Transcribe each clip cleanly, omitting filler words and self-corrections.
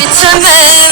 bitemem.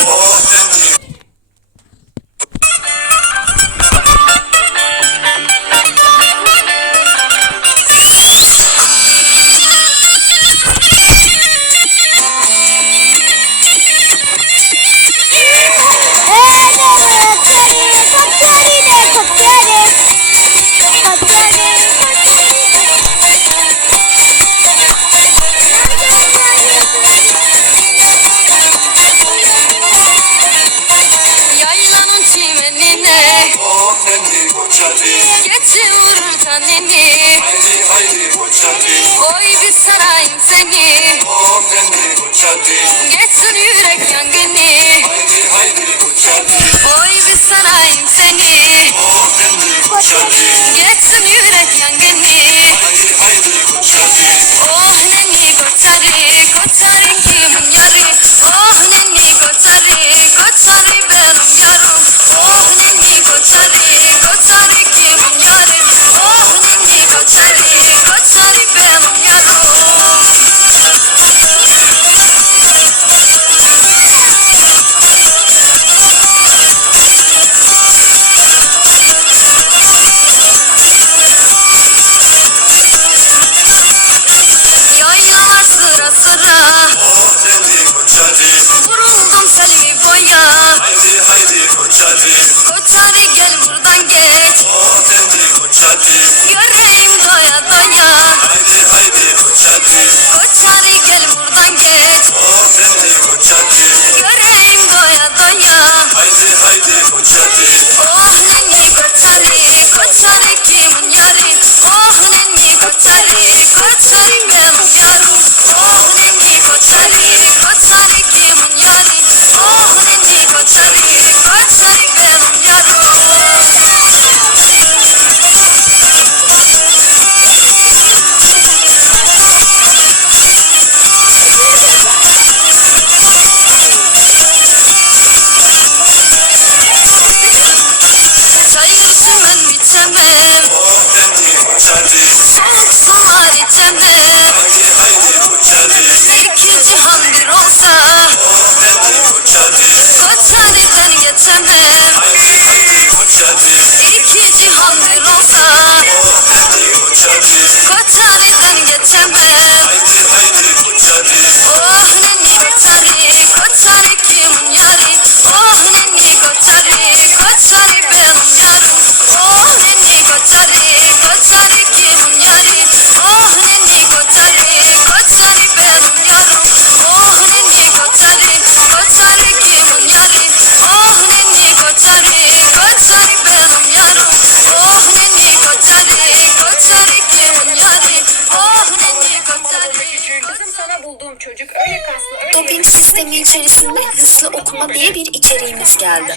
Geçi vurur taneni, oy bir sarayım seni. Geçsin yürek yangını, oy bir sarayım seni. Geçsin yürek yangını. Oh neni koçarı, koçarı kimin yarı. Oh neni koçarı, koçarı benim yarım. Oh neni koçarı, koçarı kimin yarı. Oh neni koçarı, koçarı benim yarım. Yaylalar sıra sıra, vuruldum selvi boya. Koçarı gel buradan geç, göreyim doya doya. Koçarı gel buradan geç, göreyim doya doya. Oh neni koçarı, koçarı kimin yarı. Oh neni koçarı, koçarı benim yarım. Oh neni koçarı, koçarı kimin yarı. Oh neni koçarı, koçarı benim yarım. Çay içmem bitemem, soğuk sular içemem. İki cihan bir olsa, Koçarı'dan geçemem. İki cihan bir olsa, Koçarı'dan geçemem. Oh neni koçarı, koçarı kimin yarı. Oh neni koçarı, koçarı benim yarım. Oh neni koçarı, koçarı kimin yarı. Oh neni koçarı, koçarı benim yarım. Oh neni koçarı, koçarı kimin yarı. Oh neni koçarı, koçarı benim yarım. Oh neni koçarı, koçarı kimin yarı. Oh neni koçarı. Kızım sana bulduğum çocuk öyle kaslı öyle... Doping sistemi içerisinde hızlı okuma diye bir içeriğimiz geldi.